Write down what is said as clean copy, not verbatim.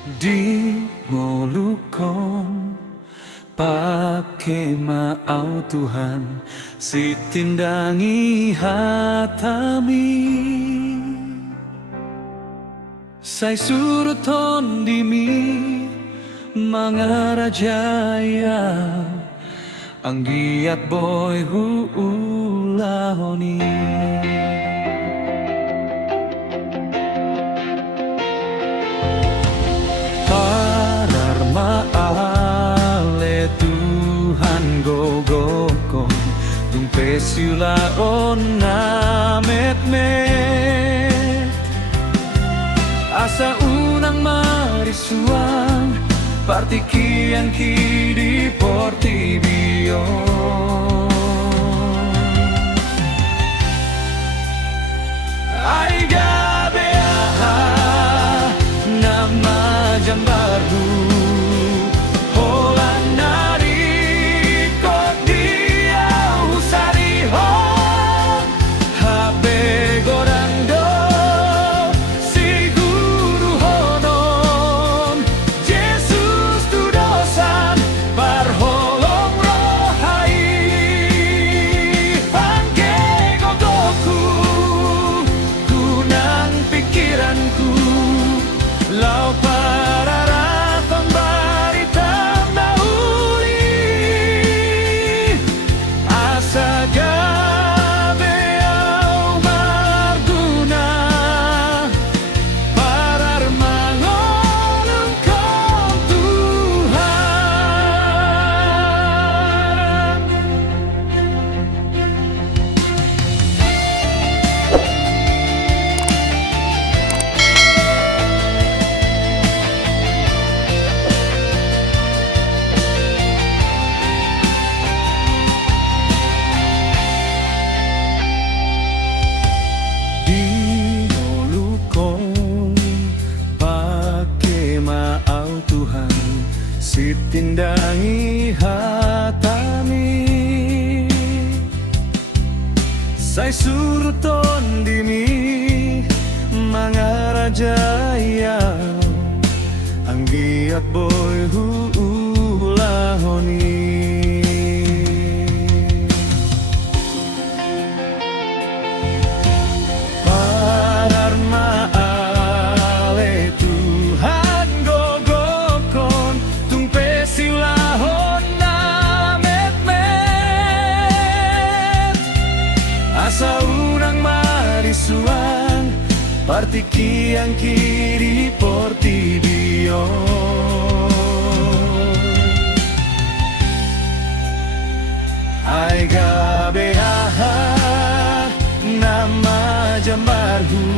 Di molukon pake mau Tuhan si tindangi hatami sai suruton dimi mangarajaya anggiat boy huulahoni pararma ale Tuhan gogokon tung pesula ona met asa unang marisuan partikian kidi portibio ai gabe nama jambaru holanari kok dia usari ho habe gorando si guru honon Jesus tu dosan parholong rohai pangke gogoku kunang pikiranku lau pararatong baritang nauli asa gabe au marduna parar mangolong kau Tuhan. Di molukon pake mau Tuhan si tindangi hatami sai suruton dimi mangarajaya anggiat boy huulahoni pararma ale Tuhan gogokon tung pesilahon na met asa unang marisuan partikian kiri portibio ai gabe nama jambarhu